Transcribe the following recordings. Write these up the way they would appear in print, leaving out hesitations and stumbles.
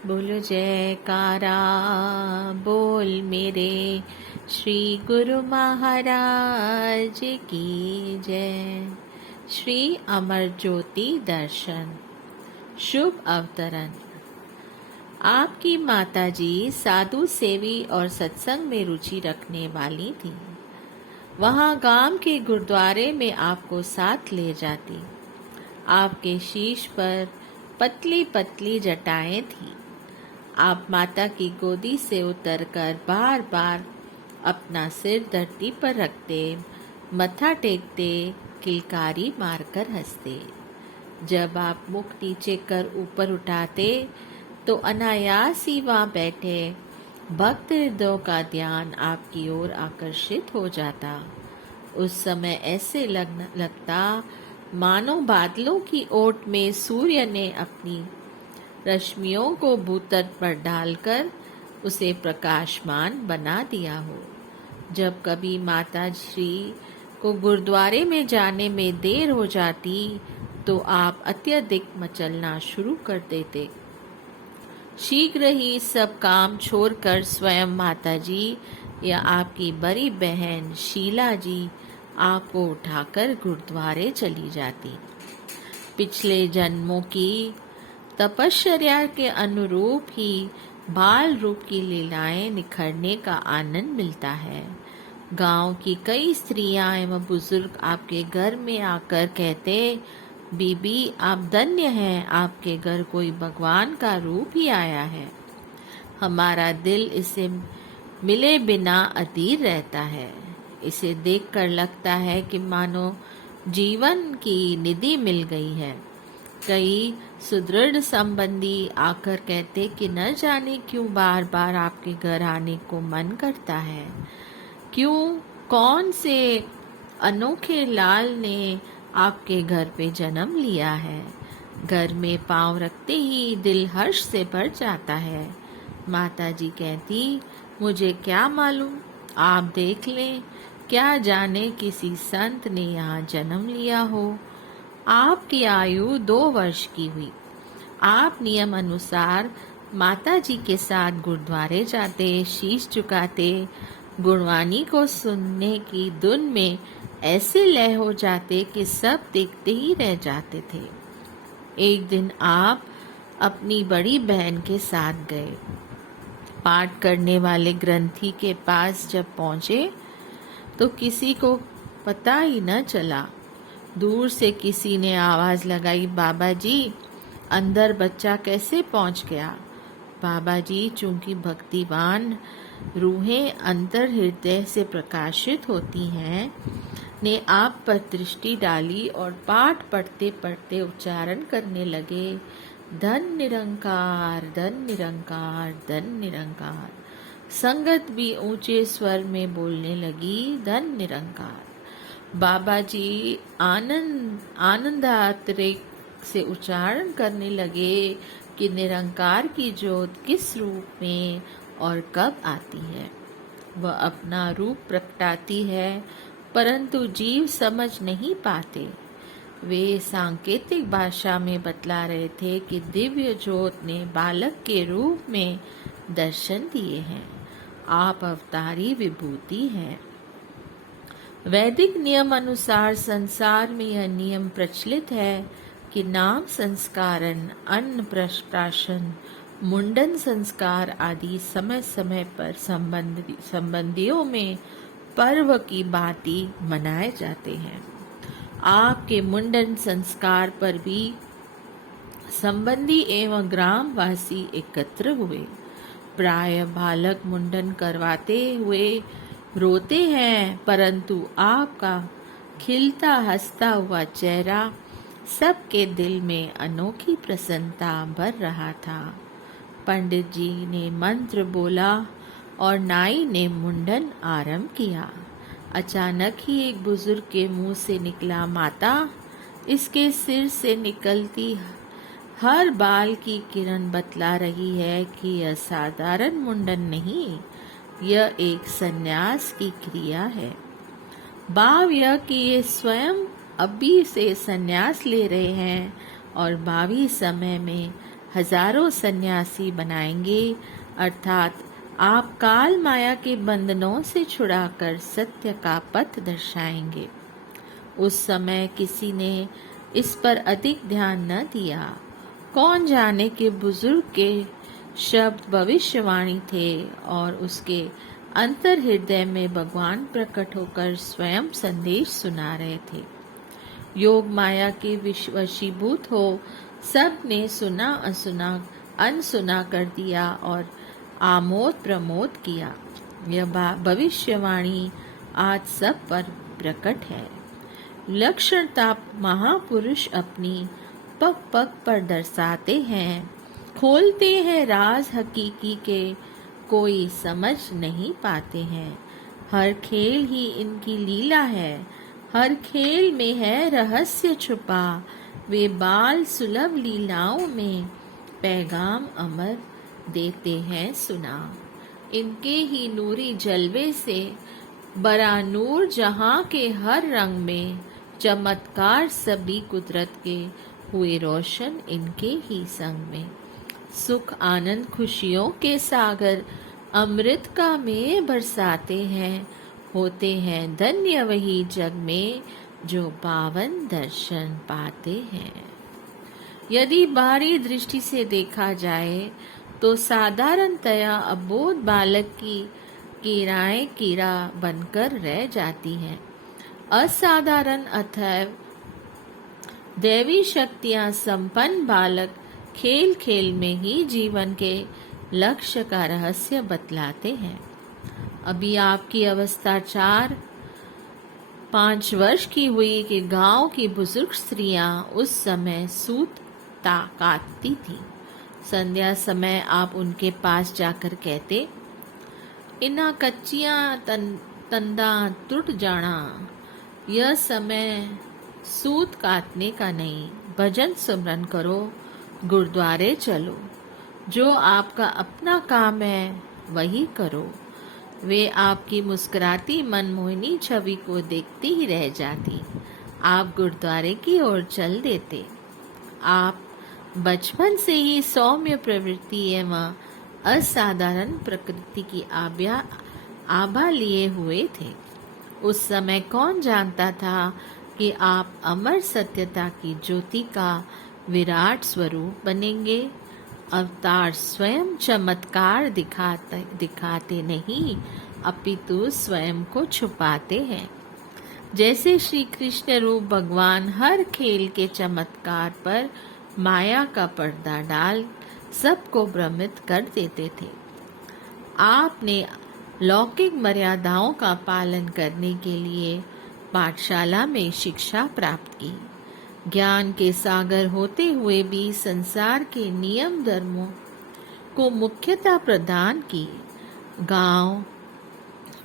बोलो जयकारा बोल मेरे श्री गुरु महाराज की जय। श्री अमर ज्योति दर्शन शुभ अवतरण। आपकी माताजी साधु सेवी और सत्संग में रुचि रखने वाली थी। वहाँ गांव के गुरुद्वारे में आपको साथ ले जाती। आपके शीश पर पतली पतली जटाएं थी। आप माता की गोदी से उतरकर बार बार अपना सिर धरती पर रखते, मत्था टेकते, किलकारी मारकर हंसते। जब आप मुख नीचे कर ऊपर उठाते तो अनायास ही वहाँ बैठे भक्त हृदयों का ध्यान आपकी ओर आकर्षित हो जाता। उस समय ऐसे लगता मानो बादलों की ओट में सूर्य ने अपनी रश्मियों को भूतल पर डालकर उसे प्रकाशमान बना दिया हो। जब कभी माता श्री को गुरुद्वारे में जाने में देर हो जाती तो आप अत्यधिक मचलना शुरू कर देते। शीघ्र ही सब काम छोड़कर स्वयं माता जी या आपकी बड़ी बहन शीला जी आपको उठाकर गुरुद्वारे चली जाती। पिछले जन्मों की तपश्चर्या के अनुरूप ही बाल रूप की लीलाएं निखरने का आनंद मिलता है। गांव की कई स्त्रियां एवं बुजुर्ग आपके घर में आकर कहते, बीबी आप धन्य हैं, आपके घर कोई भगवान का रूप ही आया है। हमारा दिल इसे मिले बिना अधीर रहता है। इसे देखकर लगता है कि मानो जीवन की निधि मिल गई है। कई सुदृढ़ संबंधी आकर कहते कि न जाने क्यों बार बार आपके घर आने को मन करता है। क्यों, कौन से अनोखे लाल ने आपके घर पे जन्म लिया है। घर में पांव रखते ही दिल हर्ष से भर जाता है। माता जी कहती, मुझे क्या मालूम, आप देख लें, क्या जाने किसी संत ने यहाँ जन्म लिया हो। आपकी आयु 2 वर्ष की हुई। आप नियम अनुसार माता जी के साथ गुरुद्वारे जाते, शीश झुकाते, गुणवाणी को सुनने की धुन में ऐसे लय हो जाते कि सब देखते ही रह जाते थे। एक दिन आप अपनी बड़ी बहन के साथ गए। पाठ करने वाले ग्रंथी के पास जब पहुंचे तो किसी को पता ही न चला। दूर से किसी ने आवाज लगाई, बाबा जी अंदर बच्चा कैसे पहुंच गया। बाबा जी चूंकि भक्तिवान रूहें अंतर हृदय से प्रकाशित होती हैं, ने आप पर दृष्टि डाली और पाठ पढ़ते पढ़ते उच्चारण करने लगे, धन निरंकार धन निरंकार धन निरंकार। संगत भी ऊंचे स्वर में बोलने लगी, धन निरंकार। बाबा जी आनंदातिरेक से उच्चारण करने लगे कि निरंकार की ज्योत किस रूप में और कब आती है। वह अपना रूप प्रकटाती है परंतु जीव समझ नहीं पाते। वे सांकेतिक भाषा में बतला रहे थे कि दिव्य ज्योत ने बालक के रूप में दर्शन दिए हैं। आप अवतारी विभूति हैं। वैदिक नियम अनुसार संसार में यह नियम प्रचलित है कि नाम संस्कारन, अन्न प्राशन, मुंडन संस्कार आदि समय समय पर संबंधियों में पर्व की भांति मनाए जाते हैं। आपके मुंडन संस्कार पर भी संबंधी एवं ग्रामवासी एकत्र हुए। प्राय बालक मुंडन करवाते हुए रोते हैं परंतु आपका खिलता हंसता हुआ चेहरा सबके दिल में अनोखी प्रसन्नता भर रहा था। पंडित जी ने मंत्र बोला और नाई ने मुंडन आरंभ किया। अचानक ही एक बुजुर्ग के मुंह से निकला, माता इसके सिर से निकलती हर बाल की किरण बतला रही है कि यह साधारण मुंडन नहीं, यह एक संन्यास की क्रिया है। भाव यह कि ये स्वयं अभी से संन्यास ले रहे हैं और भावी समय में हजारों सन्यासी बनाएंगे, अर्थात आप काल माया के बंधनों से छुड़ाकर सत्य का पथ दर्शाएंगे। उस समय किसी ने इस पर अधिक ध्यान न दिया। कौन जाने कि बुजुर्ग के शब्द भविष्यवाणी थे और उसके अंतर हृदय में भगवान प्रकट होकर स्वयं संदेश सुना रहे थे। योग माया के वशीभूत हो सब ने सुना अनसुना अनसुना कर दिया और आमोद प्रमोद किया। यह भविष्यवाणी आज सब पर प्रकट है। लक्षणता महापुरुष अपनी पग पग पर दर्शाते हैं, खोलते हैं राज हकीकी के, कोई समझ नहीं पाते हैं। हर खेल ही इनकी लीला है, हर खेल में है रहस्य छुपा, वे बाल सुलभ लीलाओं में पैगाम अमर देते हैं सुना। इनके ही नूरी जलवे से बरा नूर जहां के हर रंग में, चमत्कार सभी कुदरत के हुए रोशन इनके ही संग में। सुख आनंद खुशियों के सागर अमृत का मेह बरसाते हैं, होते हैं धन्य वही जग में जो पावन दर्शन पाते हैं। यदि बाहरी दृष्टि से देखा जाए तो साधारणतया अबोध बालक की कीड़ाएं कीड़ा बनकर रह जाती हैं। असाधारण अथैव दैवी शक्तियां संपन्न बालक खेल खेल में ही जीवन के लक्ष्य का रहस्य बतलाते हैं। अभी आपकी अवस्था 4-5 वर्ष की हुई कि गांव की बुजुर्ग स्त्रियां उस समय सूत काटती थी। संध्या समय आप उनके पास जाकर कहते, इना कच्चियां तंदा टूट जाना, यह समय सूत काटने का नहीं, भजन सुमरन करो, गुरुद्वारे चलो, जो आपका अपना काम है वही करो। वे आपकी मुस्कुराती मनमोहिनी छवि को देखती ही रह जाती। आप गुरुद्वारे की ओर चल देते। आप बचपन से ही सौम्य प्रवृत्ति एवं असाधारण प्रकृति की आभा लिए हुए थे। उस समय कौन जानता था कि आप अमर सत्यता की ज्योति का विराट स्वरूप बनेंगे। अवतार स्वयं चमत्कार दिखाते नहीं, अपितु स्वयं को छुपाते हैं। जैसे श्री कृष्ण रूप भगवान हर खेल के चमत्कार पर माया का पर्दा डाल सबको भ्रमित कर देते थे। आपने लौकिक मर्यादाओं का पालन करने के लिए पाठशाला में शिक्षा प्राप्त की। ज्ञान के सागर होते हुए भी संसार के नियम धर्मों को मुख्यता प्रदान की। गांव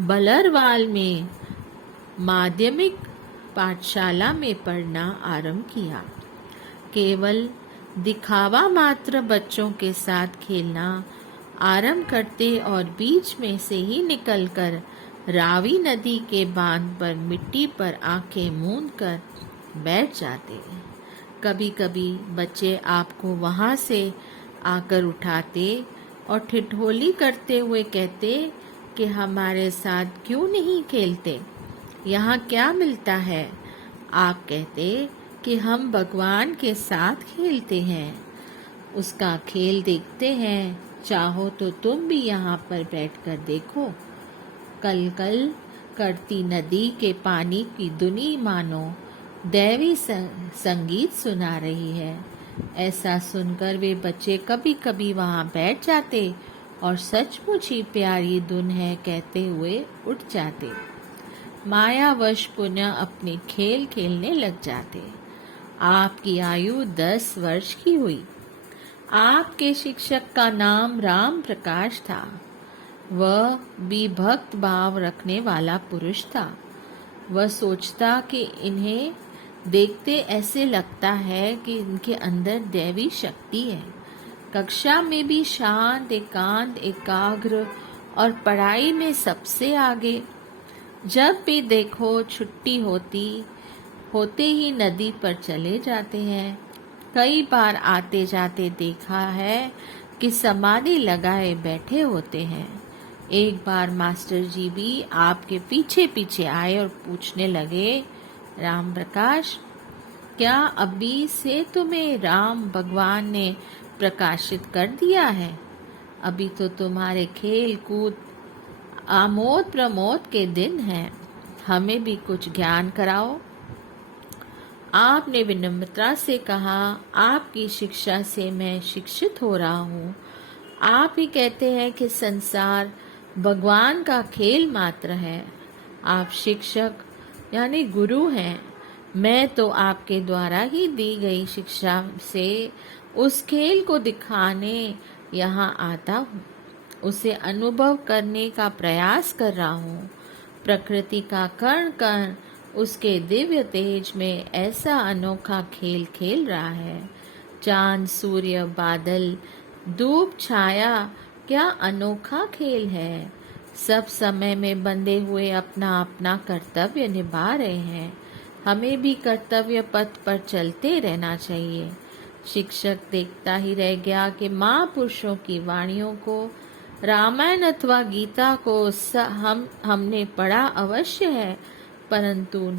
बलरवाल में माध्यमिक पाठशाला में पढ़ना आरंभ किया। केवल दिखावा मात्र बच्चों के साथ खेलना आरंभ करते और बीच में से ही निकलकर रावी नदी के बांध पर मिट्टी पर आंखें मूंद कर बैठ जाते। कभी कभी बच्चे आपको वहां से आकर उठाते और ठिठोली करते हुए कहते कि हमारे साथ क्यों नहीं खेलते, यहाँ क्या मिलता है। आप कहते कि हम भगवान के साथ खेलते हैं, उसका खेल देखते हैं, चाहो तो तुम भी यहाँ पर बैठकर देखो। कल कल करती नदी के पानी की धुनी मानो दैवी संगीत सुना रही है। ऐसा सुनकर वे बच्चे कभी कभी वहाँ बैठ जाते और सचमुच ही प्यारी धुन है कहते हुए उठ जाते। मायावश पुनः अपने खेल खेलने लग जाते। आपकी आयु 10 वर्ष की हुई। आपके शिक्षक का नाम राम प्रकाश था। वह भी भक्त भाव रखने वाला पुरुष था। वह सोचता कि इन्हें देखते ऐसे लगता है कि इनके अंदर दैवी शक्ति है। कक्षा में भी शांत, एकांत, एकाग्र और पढ़ाई में सबसे आगे। जब भी देखो छुट्टी होते ही नदी पर चले जाते हैं। कई बार आते जाते देखा है कि समाधि लगाए बैठे होते हैं। एक बार मास्टर जी भी आपके पीछे पीछे आए और पूछने लगे, राम प्रकाश, क्या अभी से तुम्हें राम भगवान ने प्रकाशित कर दिया है? अभी तो तुम्हारे खेल कूद आमोद प्रमोद के दिन हैं, हमें भी कुछ ज्ञान कराओ। आपने विनम्रता से कहा, आपकी शिक्षा से मैं शिक्षित हो रहा हूँ। आप ही कहते हैं कि संसार भगवान का खेल मात्र है। आप शिक्षक यानी गुरु हैं। मैं तो आपके द्वारा ही दी गई शिक्षा से उस खेल को दिखाने यहाँ आता हूँ, उसे अनुभव करने का प्रयास कर रहा हूँ। प्रकृति का कण कण उसके दिव्य तेज में ऐसा अनोखा खेल खेल रहा है। चांद, सूर्य, बादल, धूप, छाया, क्या अनोखा खेल है। सब समय में बंधे हुए अपना अपना कर्तव्य निभा रहे हैं। हमें भी कर्तव्य पथ पर चलते रहना चाहिए। शिक्षक देखता ही रह गया कि महापुरुषों की वाणियों को, रामायण अथवा गीता को हमने पढ़ा अवश्य है, परंतु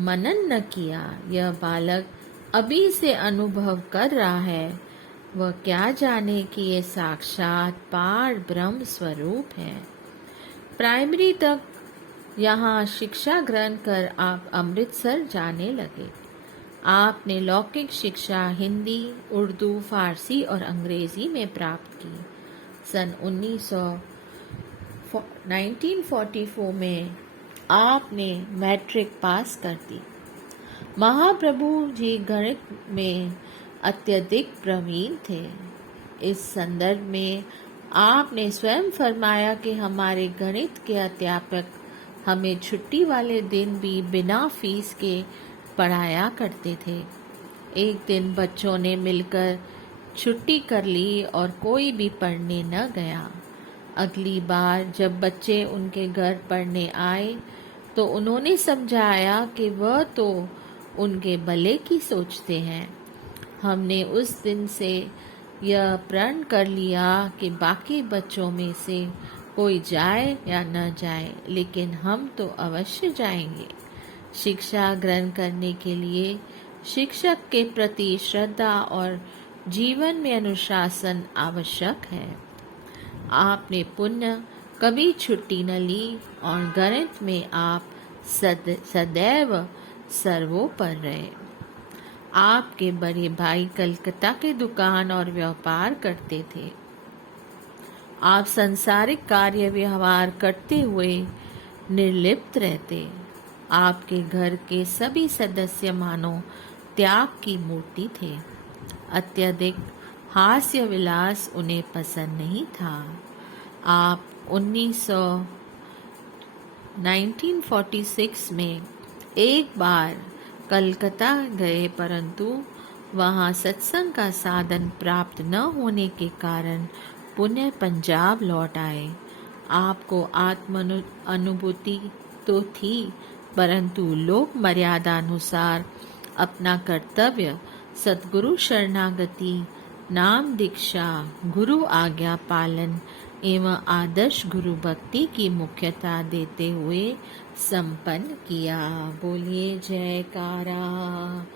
मनन न किया। यह बालक अभी से अनुभव कर रहा है। वह क्या जाने कि ये साक्षात पार ब्रह्म स्वरूप है। प्राइमरी तक यहाँ शिक्षा ग्रहण कर आप अमृतसर जाने लगे। आपने लौकिक शिक्षा हिंदी, उर्दू, फारसी और अंग्रेजी में प्राप्त की। सन 1944 में आपने मैट्रिक पास कर दी। महाप्रभु जी गणित में अत्यधिक प्रवीण थे। इस संदर्भ में आपने स्वयं फरमाया कि हमारे गणित के अध्यापक हमें छुट्टी वाले दिन भी बिना फीस के पढ़ाया करते थे। एक दिन बच्चों ने मिलकर छुट्टी कर ली और कोई भी पढ़ने न गया। अगली बार जब बच्चे उनके घर पढ़ने आए तो उन्होंने समझाया कि वह तो उनके भले की सोचते हैं। हमने उस दिन से यह प्रण कर लिया कि बाकी बच्चों में से कोई जाए या न जाए, लेकिन हम तो अवश्य जाएंगे। शिक्षा ग्रहण करने के लिए शिक्षक के प्रति श्रद्धा और जीवन में अनुशासन आवश्यक है। आपने पुण्य कभी छुट्टी न ली और गणित में आप सदैव सर्वोपर रहे। आपके बड़े भाई कलकत्ता के दुकान और व्यापार करते थे। आप सांसारिक कार्य व्यवहार करते हुए निर्लिप्त रहते। आपके घर के सभी सदस्य मानो त्याग की मूर्ति थे। अत्यधिक हास्य विलास उन्हें पसंद नहीं था। आप 1946 में एक बार कलकत्ता गए, परंतु वहां सत्संग का साधन प्राप्त न होने के कारण पुनः पंजाब लौट आए। आपको आत्म अनुभूति तो थी, परंतु लोक मर्यादा अनुसार अपना कर्तव्य सद्गुरु शरणागति, नाम दीक्षा, गुरु आज्ञा पालन एवं आदर्श गुरु भक्ति की मुख्यता देते हुए संपन्न किया। बोलिए जयकारा,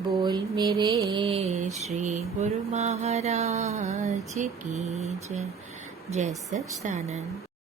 बोल मेरे श्री गुरु महाराज की जय। जय सच्चिदानंद।